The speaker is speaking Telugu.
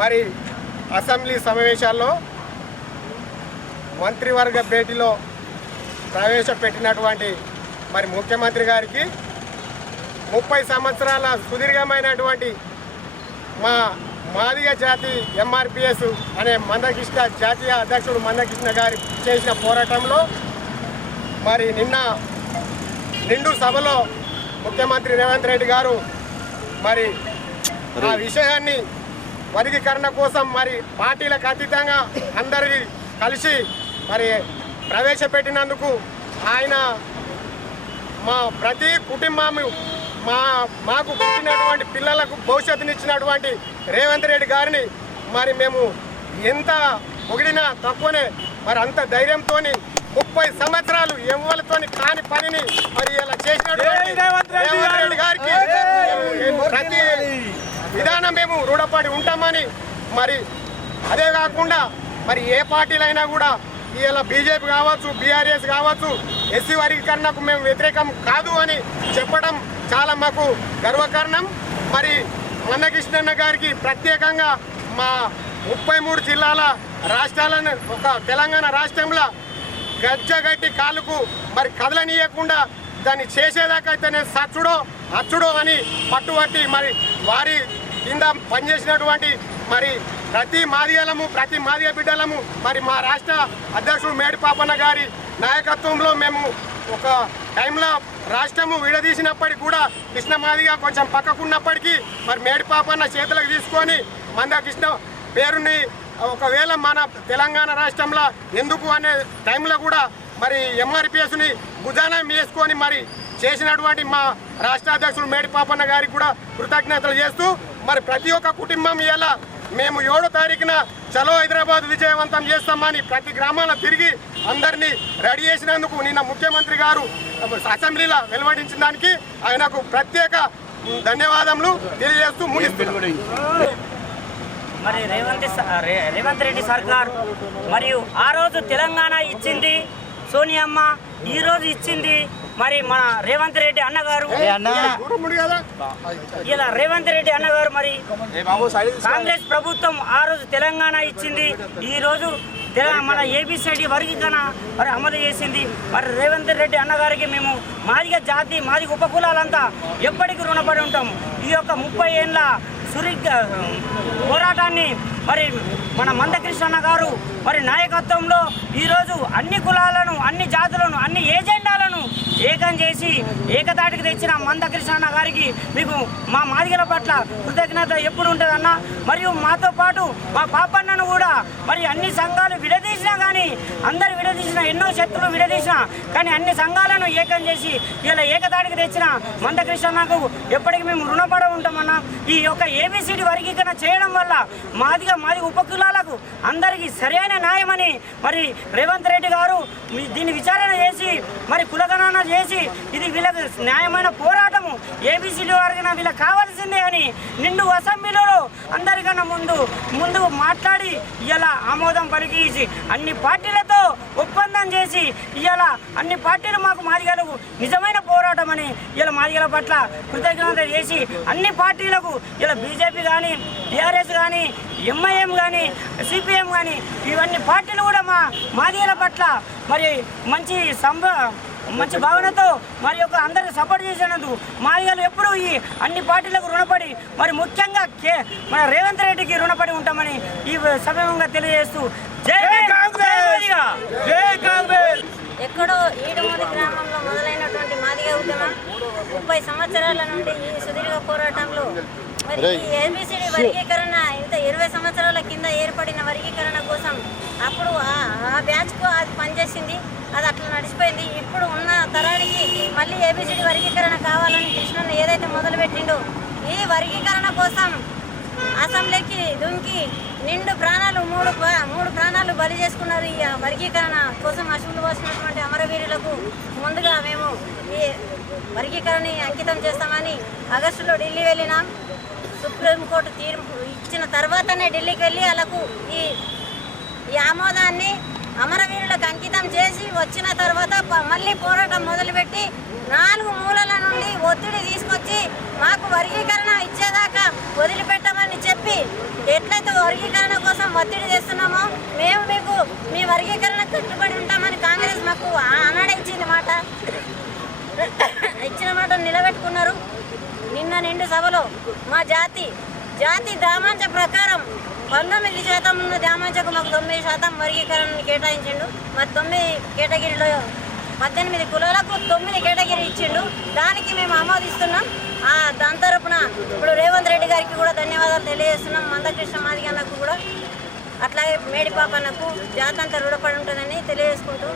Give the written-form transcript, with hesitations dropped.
మరి అసెంబ్లీ సమావేశాల్లో మంత్రివర్గ భేటీలో ప్రవేశపెట్టినటువంటి మరి ముఖ్యమంత్రి గారికి 30 సంవత్సరాల సుదీర్ఘమైనటువంటి మా మాదిగ జాతి ఎంఆర్పిఎస్ అనే మందకృష్ణ జాతీయ అధ్యక్షుడు మందకృష్ణ గారి చేసిన పోరాటంలో మరి నిన్న నిండు సభలో ముఖ్యమంత్రి రేవంత్ రెడ్డి గారు మరి ఆ విషయాన్ని వర్గీకరణ కోసం మరి పార్టీలకు అతీతంగా అందరి కలిసి మరి ప్రవేశపెట్టినందుకు ఆయన మా ప్రతి కుటుంబం మాకు పుట్టినటువంటి పిల్లలకు భవిష్యత్తునిచ్చినటువంటి రేవంత్ రెడ్డి గారిని మరి మేము ఎంత పొగిడినా తక్కువనే మరి అంత ధైర్యంతో 30 సంవత్సరాలు ఎవరితోని కాని పనిని మరి ఇలా చేసినటువంటి రేవంత్ రెడ్డి గారికి ప్రతి విధానం మేము రుణపడి ఉంటామని మరి అదే కాకుండా మరి ఏ పార్టీలైనా కూడా ఇలా బీజేపీ కావచ్చు బీఆర్ఎస్ కావచ్చు ఎస్సీ వర్గీకరణకు మేము వ్యతిరేకం కాదు అని చెప్పడం చాలా మాకు గర్వకారణం. మరి మందకృష్ణన్న గారికి ప్రత్యేకంగా మా 33 జిల్లాల రాష్ట్రాలను ఒక తెలంగాణ రాష్ట్రంలో గజ్జగట్టి కాళ్ళకు మరి కదలనీయకుండా దాన్ని చేసేదాకైతేనే సచ్చుడో అచ్చుడో అని పట్టుబట్టి మరి వారి కింద పనిచేసినటువంటి మరి ప్రతి మాదిగలము ప్రతి మాదిగ బిడ్డలము మరి మా రాష్ట్ర అధ్యక్షుడు మేడి పాపన్న గారి నాయకత్వంలో మేము ఒక టైంలో రాష్ట్రము విడదీసినప్పటికీ కూడా కృష్ణ మాదిగ కొంచెం పక్కకున్నప్పటికీ మరి మేడి పాపన్న చేతులకు తీసుకొని మందకృష్ణ పేరుని ఒకవేళ మన తెలంగాణ రాష్ట్రంలో ఎందుకు అనే టైంలో కూడా మరి ఎంఆర్పిఎస్ని భుజాన వేసుకొని మరి చేసినటువంటి మా రాష్ట్ర అధ్యక్షుడు మేడి పాపన్న గారికి కూడా కృతజ్ఞతలు చేస్తూ మరి ప్రతి ఒక్క కుటుంబం ఇలా మేము 7వ తారీఖున చలో హైదరాబాద్ విజయవంతం చేస్తామని ప్రతి గ్రామాల్లో తిరిగి అందరినీ రెడీ చేసినందుకు నిన్న ముఖ్యమంత్రి గారు అసెంబ్లీలో వెలువడించిన దానికి ఆయనకు ప్రత్యేక ధన్యవాదములు తెలియజేస్తూ ముగిస్తున్నాం. మరి రేవంత్ రెడ్డి సర్కార్ మరియు ఆ రోజు తెలంగాణ ఇచ్చింది సోనియమ్మ, ఈ రోజు ఇచ్చింది మరి మన రేవంత్ రెడ్డి అన్నగారు. ఇలా రేవంత్ రెడ్డి అన్నగారు మరి కాంగ్రెస్ ప్రభుత్వం ఆ రోజు తెలంగాణ ఇచ్చింది, ఈ రోజు మన ఏబిసిడి వర్గీకరణ మరి అమలు చేసింది. మరి రేవంత్ రెడ్డి అన్నగారికి మేము మాదిగ జాతి మాదిగ ఉపకులాలంతా ఎప్పటికీ రుణపడి ఉంటాం. ఈ యొక్క 30 ఏళ్ళ సుదీర్ఘ పోరాటాన్ని మరి మన మందకృష్ణ గారు మరి నాయకత్వంలో ఈరోజు అన్ని కులాలను అన్ని జాతులను అన్ని ఏజెండాలను ఏకం చేసి ఏకతాటికి తెచ్చిన మందకృష్ణ గారికి మీకు మా మాదిగల పట్ల కృతజ్ఞత ఎప్పుడు ఉంటుందన్న. మరియు మాతో పాటు మా పాపన్నను కూడా మరి అన్ని సంఘాలు విడదీసినా కానీ అందరు విడదీసిన ఎన్నో శక్తులు విడదీసినా కానీ అన్ని సంఘాలను ఏకం చేసి ఇలా ఏకతాటికి తెచ్చిన మందకృష్ణకు ఎప్పటికీ మేము రుణపడ ఉంటామన్నా. ఈ యొక్క ఏబిసిడి వర్గీకరణ చేయడం వల్ల మాది ఉపకులాలకు అందరికీ సరైన న్యాయమని మరి రేవంత్ రెడ్డి గారు దీన్ని విచారణ చేసి మరి కులగణన చేసి ఇది వీళ్ళకి న్యాయమైన పోరాటము ఏబిసిడి వర్గీకరణ వీళ్ళకి కావాల్సిందే అని నిండు అసెంబ్లీలో అందరికన్నా ముందు మాట్లాడి ఇలా ఆమోదం పలికి అన్ని పార్టీలతో ఒప్పందం చేసి ఇలా అన్ని పార్టీలు మాకు మాదిగలకు నిజమైన పోరాటం అని ఇలా మాదిగల పట్ల కృతజ్ఞత చేసి అన్ని పార్టీలకు ఇలా బీజేపీ కానీ టీఆర్ఎస్ కానీ ఎంఐఎం కానీ సిపిఎం కానీ ఇవన్నీ పార్టీలు కూడా మాదిగల పట్ల మరి మంచి భావనతో మరి యొక్క అందరికి సపోర్ట్ చేసినందుకు మాదిగలు ఎప్పుడు ఈ అన్ని పార్టీలకు రుణపడి మరి ముఖ్యంగా మన రేవంత్ రెడ్డికి రుణపడి ఉంటామని ఈ సమయంగా తెలియజేస్తూ జై కాంగ్రెస్. ఎక్కడో ఈడుమూడి గ్రామంలో మొదలైనటువంటి మాదిగ ఉద్యమం 30 సంవత్సరాల నుండి ఈ సుదీర్ఘ పోరాటంలో మరి ఈ ఏబిసిడి వర్గీకరణ ఇంత 20 సంవత్సరాల కింద ఏర్పడిన వర్గీకరణ కోసం అప్పుడు ఆ బ్యాచ్కు అది పనిచేసింది, అది అట్లా నడిచిపోయింది. ఇప్పుడు ఉన్న తరానికి మళ్ళీ ఏబిసిడి వర్గీకరణ కావాలని కృష్ణన్న ఏదైతే మొదలుపెట్టిండో ఈ వర్గీకరణ కోసం అసెంబ్లీకి దుంకి నిండు ప్రాణాలు మూడు ప్రాణాలు బలి చేసుకున్నారు. ఈ వర్గీకరణ కోసం అశువులు పోసినటువంటి అమరవీరులకు ముందుగా మేము ఈ వర్గీకరణని అంకితం చేస్తామని ఆగస్టులో ఢిల్లీ వెళ్ళినాం. సుప్రీంకోర్టు తీర్పు ఇచ్చిన తర్వాతనే ఢిల్లీకి వెళ్ళి వాళ్ళకు ఈ ఆమోదాన్ని అమరవీరులకు అంకితం చేసి వచ్చిన తర్వాత మళ్ళీ పోరాటం మొదలుపెట్టి 4 మూలల నుండి ఒత్తిడి తీసుకొచ్చి మాకు వర్గీకరణ ఇచ్చేదాకా వదిలిపెట్టమని చెప్పి ఎట్లయితే వర్గీకరణ కోసం ఒత్తిడి చేస్తున్నామో మేము మీకు మీ వర్గీకరణ కట్టుబడి ఉంటామని కాంగ్రెస్ మాకు ఆనాడే ఇచ్చింది మాట. ఇచ్చిన మాట నిలబెట్టుకున్నారు. నిన్న నిండు సభలో మా జాతి దామాంచ ప్రకారం 19% ఉన్న దామాంచకు మాకు 9% వర్గీకరణను కేటాయించిండు. మరి 9 కేటగిరీలో 18 కులాలకు 9 కేటగిరీ ఇచ్చిండు. దానికి మేము ఆమోదిస్తున్నాం. దాని తరపున ఇప్పుడు రేవంత్ రెడ్డి గారికి కూడా ధన్యవాదాలు తెలియజేస్తున్నాం. మందకృష్ణ మాదిగ అన్నకు కూడా, అట్లాగే మేడిపాప అన్నకు జాతంతా రుణపడి ఉంటుందని తెలియజేసుకుంటూ